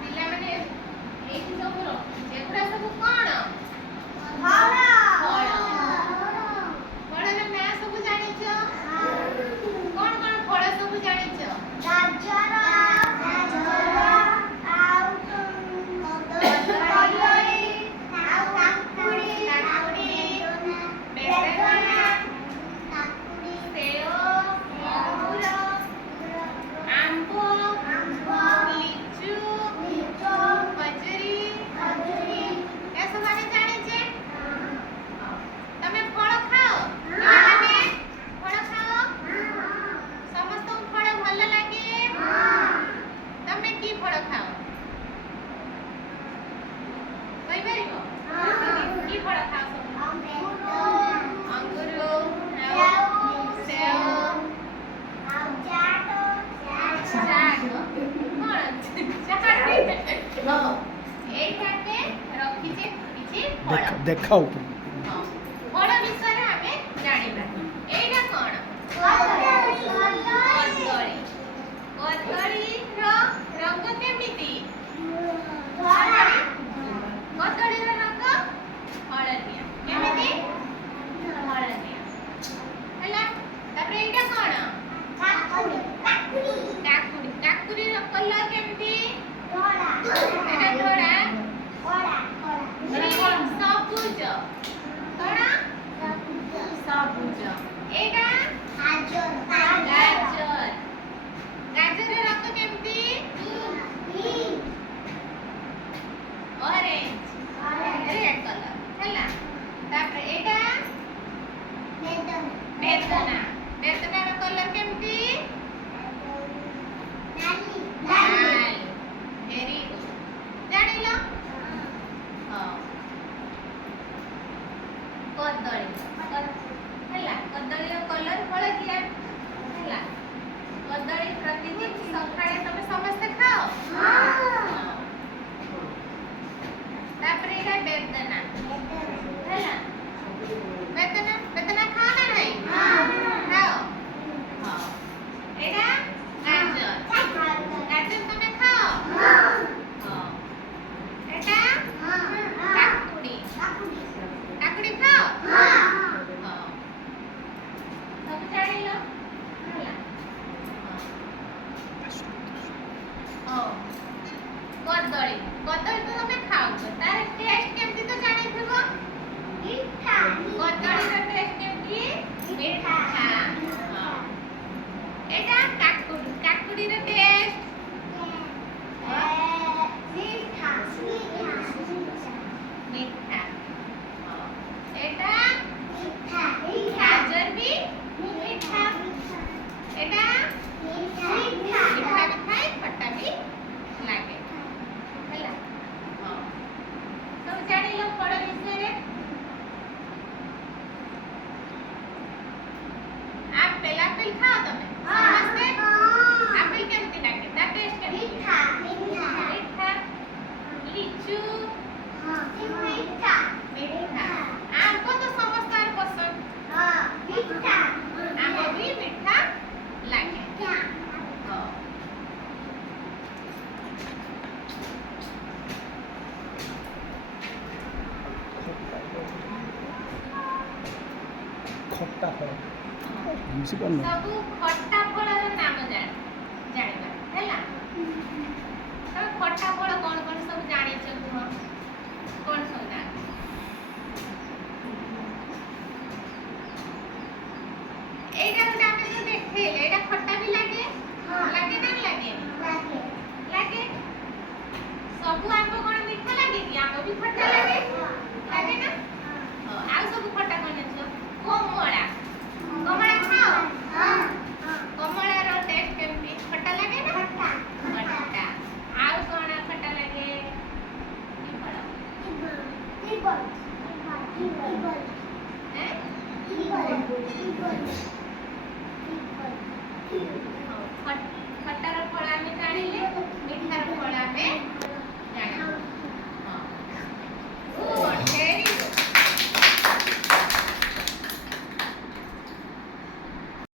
ପିଲାମାନେ ଏଇଠି ସବୁ ରଖିଛି ଏଗୁଡ଼ା ସବୁ କ'ଣ? ଫଳର ନାଁ ସବୁ ଜାଣିଛ? କ'ଣ କ'ଣ ଫଳ ସବୁ ଜାଣିଛ? ଗାଜର देखाओ फल विषय आमे जानिबा एटा कोन कदली रो रंग केमिति कदली रो रंग हळदिया केमिति हळदिया हला तापर एटा कोन काकुडी रो कलर केमिति धोला एटा धोला सबुज कोना सबुज एटा गाजर गाजर रंग केमती ऑरेंज रेड कलर हला तापर एटा बेदना बेदना रो कलर केमती लाल वेरी गुड जानिलो कदली हला कदली कलर हळदिया हला कदली प्रतिदिन सकाळे तमे समस्त खाओ तापरे एटा बेदना हला बेदना बेदना खाओ ना नहीं खाओ हां एटा गाजर गाजर तमे खाओ हां एटा काकुडी काकुडी खाओ हां सब जानिलो हला हां कदली कदली तो तमे खाओ तार टेस्ट केमती तो जानि थबो मीठा कदली रो टेस्ट केमती मीठा हां एटा काकुडी काकुडी रो टेस्ट मीठा एटा गाजर भी मीठा एटा मीठा मीठा खाए खट्टा भी लागे हला हां सब जानिलो फल विषय रे एप्पल एप्पल खाओ तमे समझते एप्पल केमती लागे ता टेस्ट केमती मीठा लीचू मीठा आम को तो समस्तार पसंद मीठा आम भी मीठा लागे खट्टा फल सब खट्टा फलर नाम जानिबा हैला तब खट्टा फल कोन कोन सब जानिछ तुम कोन सब जानि एटा तो आमे जो देखे एटा खट्टा भी लागे लागे ना लागे लागे सब आंब कोन मीठा लागे कि आंब भी खट्टा लागे लागे ना आ सब खट्टा कोन छ कमला कमला खाओ कमला रो टेस्ट केमती खट्टा लागे ना खट्टा आउ कोन खट्टा लागे खट्टार फल आमे जानिले मीठार फल आमे